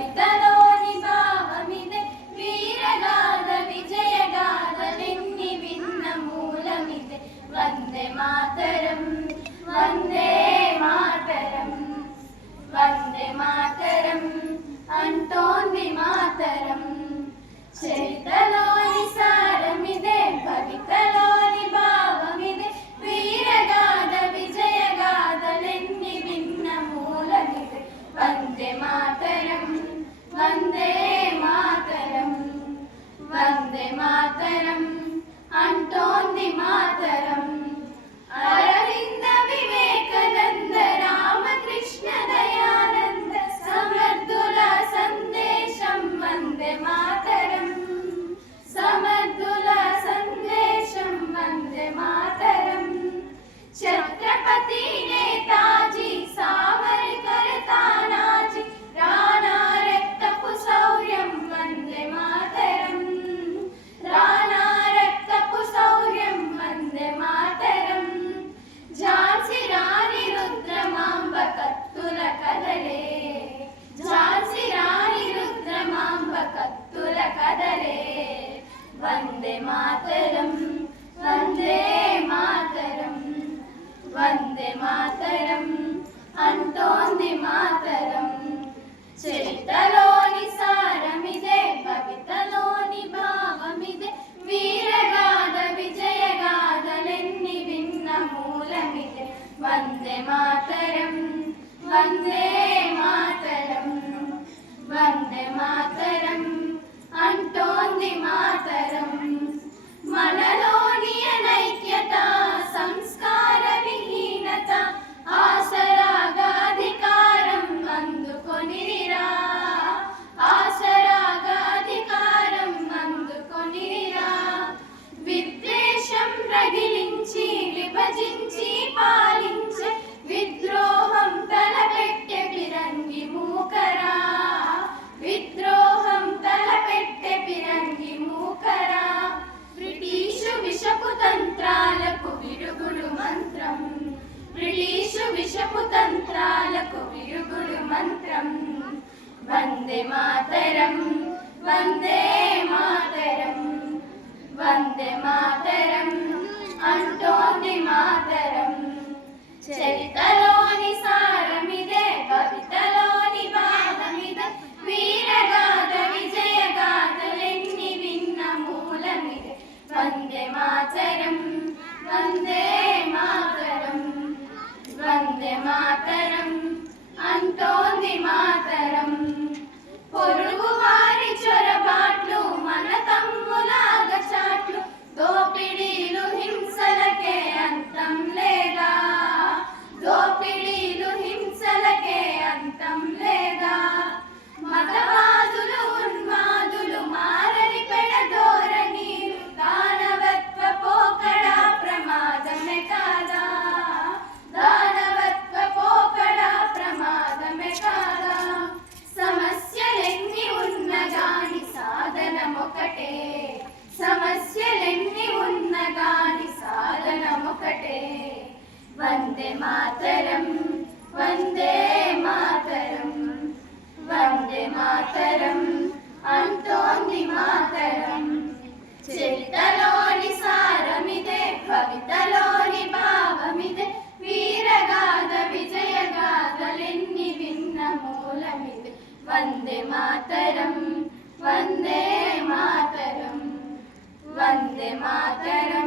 కవితలోని భావమిదే వీరగాథ విజయగాథలెన్ని విన్న మూలమిదే వందే మాతరం వందే మాతరం వందే మాతరం అంటోంది మాతరం చరితలోని సారమిదే కవితలోని భావమిదే వీరగాథ విజయగాథలెన్ని విన్న మూలమిదే వందే మాతరం వందే మాతరం వందే మాతరం అంటోంది మాతరం అరవింద వివేకానంద రామకృష్ణ దయానంద సమర్థుల సందేశం వందే మాతరం సమర్థుల సందేశం వందే మాతరం ఛత్రపతి నేతాజీ సావర్కర్ తానాజీ రాణా రక్తపు శౌర్యం వందే మాతరం రాణా రక్తపు శౌర్యం వందే మాతరం ఝాన్సీ రాణి రుద్రమాంబ కత్తుల కదలే ఝాన్సీ రాణి రుద్రమాంబ కత్తుల కదలే వందే మాతరం వందే మాతరం వందే మాతరం అంటోంది మాతరం చరితలోని సారమిదే కవితలోని భావమిదే వీరగాథ విజయగాథలెన్ని విన్న మూలమిదే వందే మాతరం వందే మాతరం వందే మాతరం అంటోంది మాతరం మనలోని అనైక్యత సంస్కార విహీనత ఆసరాగా అధికారం అందుకొనిరా ఆసరాగా అధికారం అందుకొనిరా విద్వేషం రగిలించి విభజించి పాలించే విద్రోహం తలపెట్టె ఫిరంగి మూకరా విద్రోహం తలపెట్టె ఫిరంగి మూకరా బ్రిటిషు విషపు తంత్రాలకు విరుగుడు మంత్రం బ్రిటిషు విషపు తంత్రాలకు విరుగుడు మంత్రం వందే మాతరం వందే మాతరం వందే మాతరం అంటోంది మాతరం చరితలోని సారమిదే కవితలోని భావమిదే వీరగాథ విజయగాథలెన్ని విన్న మూలమిదే వందే మాతరం వందే మాతరం వందే మాతరం అంటోంది మాతరం పొరుగు వారి చొరబాట్లు మన తమ్ములాగ చాట్లు దోపిడీలు హింసలకే అంతం లేదా దోపిడీలు హింసలకే అంతం లేదా మతవాదులు ఉన్మాదులు మారని పెడధోరణీలు దానవత్వ పోకడా ప్రమాదమే కాదా దానవత్వ పోకడా ప్రమాదమే కాదా సమస్యలెన్ని ఉన్నగాని సాధనమొకటే సమస్యలెన్ని ఉన్నగాని సాధనమొకటే వందే మాతరం వందే మాతరం వందే మాతరం అంటోంది మాతరం చరితలోని సారమిదే కవితలోని భావమిదే వీరగాథ విజయగాథలెన్ని విన్న మూలమిదే వందే మాతరం వందే మాతరం వందే మాతరం